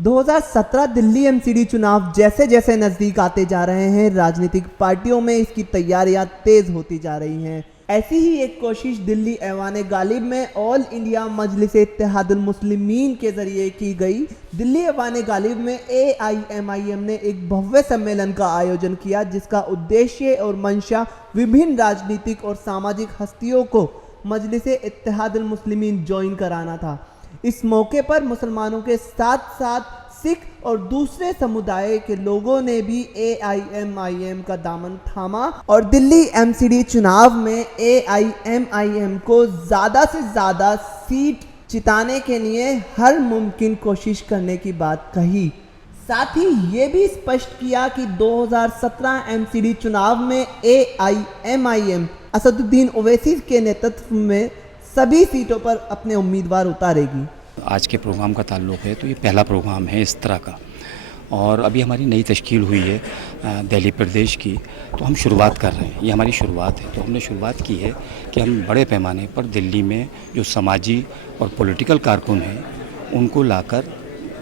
2017 Delhi MCD चुनाव जैसे जैसे नजदीक आते जा रहे हैं, राजनीतिक पार्टियों में इसकी तैयारियां तेज होती जा रही हैं। ऐसी ही एक कोशिश दिल्ली ऐवान गालिब में ऑल इंडिया मजलिस इत्तेहादुल मुस्लिमीन के जरिए की गई। दिल्ली ऐवान गालिब में AIMIM ने एक भव्य सम्मेलन का आयोजन किया, जिसका उद्देश्य और मंशा विभिन्न राजनीतिक और सामाजिक हस्तियों को मजलिस इत्तेहादुल मुस्लिमीन ज्वाइन कराना था। इस मौके पर मुसलमानों के साथ साथ सिख और दूसरे समुदाय के लोगों ने भी AIMIM का दामन थामा और दिल्ली एमसीडी चुनाव में AIMIM को ज़्यादा से ज़्यादा सीट जिताने के लिए हर मुमकिन कोशिश करने की बात कही। साथ ही ये भी स्पष्ट किया कि 2017 एमसीडी चुनाव में AIMIM असदुद्दीन ओवैसी के नेतृत्व में सभी सीटों पर अपने उम्मीदवार उतारेगी। आज के प्रोग्राम का ताल्लुक़ है तो ये पहला प्रोग्राम है इस तरह का, और अभी हमारी नई तश्कील हुई है दिल्ली प्रदेश की, तो हम शुरुआत कर रहे हैं। ये हमारी शुरुआत है, तो हमने शुरुआत की है कि हम बड़े पैमाने पर दिल्ली में जो समाजी और पॉलिटिकल कारकुन हैं उनको लाकर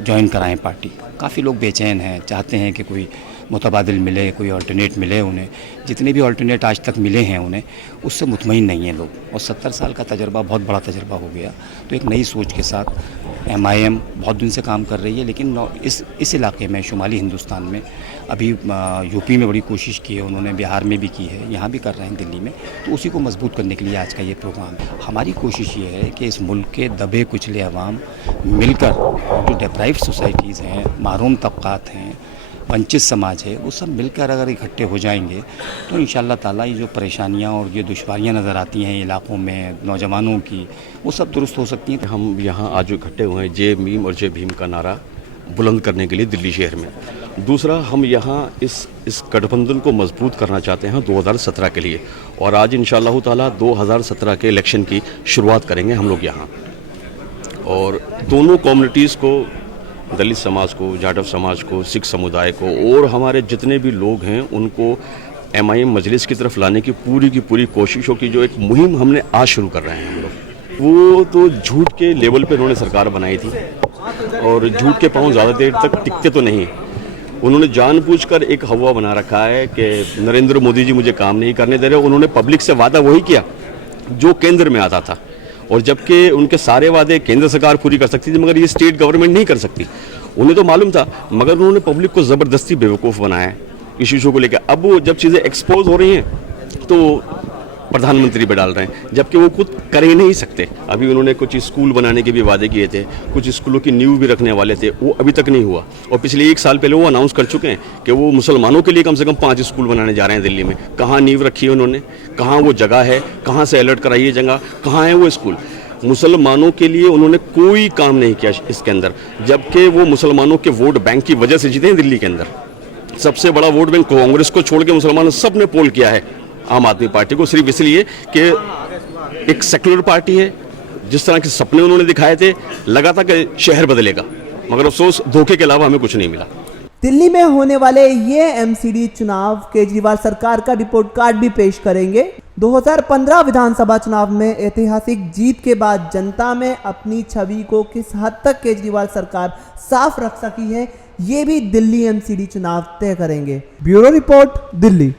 ज्वाइन कराएं पार्टी। काफ़ी लोग बेचैन हैं, चाहते हैं कि कोई मुतबादिल मिले, कोई अल्टरनेट मिले उन्हें। जितने भी अल्टरनेट आज तक मिले हैं उन्हें, उससे मुतमईन नहीं हैं लोग। और 70 साल का तजर्बा बहुत बड़ा तजर्बा हो गया, तो एक नई सोच के साथ MIM बहुत दिन से काम कर रही है। लेकिन इस इलाके में, शुमाली हिंदुस्तान में, अभी यूपी में बड़ी कोशिश की है उन्होंने, बिहार में भी की है, यहाँ भी कर रहे हैं दिल्ली में, तो उसी को मजबूत करने के लिए आज का ये प्रोग्राम है। हमारी कोशिश ये है कि इस मुल्क के दबे कुचले अवाम मिलकर, जो डिप्राइव्ड सोसाइटीज़ हैं, महरूम तबक़ात हैं, वंचित समाज है, वो सब मिलकर अगर इकट्ठे हो जाएंगे तो इंशाअल्लाह ताला ये जो परेशानियाँ और ये दुश्वारियाँ नज़र आती हैं इलाकों में नौजवानों की, वो सब दुरुस्त हो सकती हैं। हम यहाँ आज इकट्ठे हुए हैं जय मीम और जय भीम का नारा बुलंद करने के लिए दिल्ली शहर में। दूसरा, हम यहाँ इस गठबंधन को मजबूत करना चाहते हैं 2017 के लिए, और आज इंशाअल्लाह ताला 2017 के इलेक्शन की शुरुआत करेंगे हम लोग यहाँ। और दोनों कम्युनिटीज़ को, दलित समाज को, जाटव समाज को, सिख समुदाय को और हमारे जितने भी लोग हैं उनको MIM मजलिस की तरफ लाने की पूरी कोशिशों की जो एक मुहिम हमने आज शुरू कर रहे हैं हम लोग। वो तो झूठ के लेवल पे उन्होंने सरकार बनाई थी, और झूठ के पांव ज़्यादा देर तक टिकते तो नहीं। उन्होंने जानबूझकर एक हवा बना रखा है कि नरेंद्र मोदी जी मुझे काम नहीं करने दे रहे। उन्होंने पब्लिक से वादा वही किया जो केंद्र में आता था, और जबकि उनके सारे वादे केंद्र सरकार पूरी कर सकती थी, मगर ये स्टेट गवर्नमेंट नहीं कर सकती। उन्हें तो मालूम था, मगर उन्होंने पब्लिक को ज़बरदस्ती बेवकूफ़ बनाया इस इशू को लेकर। अब वो जब चीज़ें एक्सपोज हो रही हैं तो प्रधानमंत्री पे डाल रहे हैं, जबकि वो खुद कर ही नहीं सकते। अभी उन्होंने कुछ स्कूल बनाने के भी वादे किए थे, कुछ स्कूलों की नींव भी रखने वाले थे, वो अभी तक नहीं हुआ। और पिछले 1 साल पहले वो अनाउंस कर चुके हैं कि वो मुसलमानों के लिए कम से कम 5 स्कूल बनाने जा रहे हैं दिल्ली में। कहाँ नींव रखी है उन्होंने, कहाँ वो जगह है, कहाँ से अलर्ट कराई है जगह, कहाँ है वो स्कूल? मुसलमानों के लिए उन्होंने कोई काम नहीं किया इसके अंदर, जबकि वो मुसलमानों के वोट बैंक की वजह से जीते हैं दिल्ली के अंदर। सबसे बड़ा वोट बैंक कांग्रेस को छोड़ के मुसलमानों सब ने पोल किया है आम आदमी पार्टी को, सिर्फ इसलिए कि एक सेक्युलर पार्टी है। जिस तरह के सपने उन्होंने दिखाए थे, लगा था कि शहर बदलेगा, मगर अफसोस धोखे के अलावा हमें कुछ नहीं मिला। दिल्ली में होने वाले ये एमसीडी चुनाव केजरीवाल सरकार का रिपोर्ट कार्ड भी पेश करेंगे। 2015 विधानसभा चुनाव में ऐतिहासिक जीत के बाद जनता में अपनी छवि को किस हद तक केजरीवाल सरकार साफ रख सकी है, ये भी दिल्ली एमसीडी चुनाव तय करेंगे। Bureau report, Delhi.